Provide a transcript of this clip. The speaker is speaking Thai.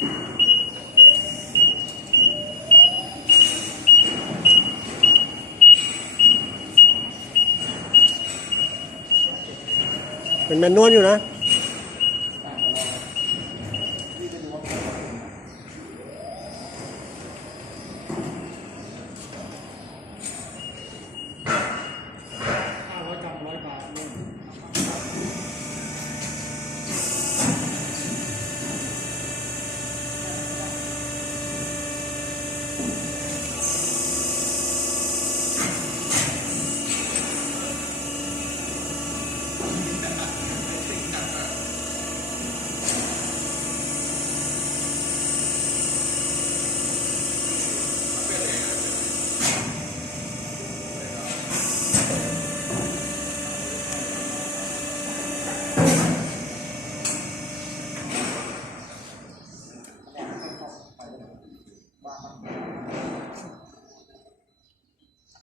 เป็นแมนนวลอยู่นะ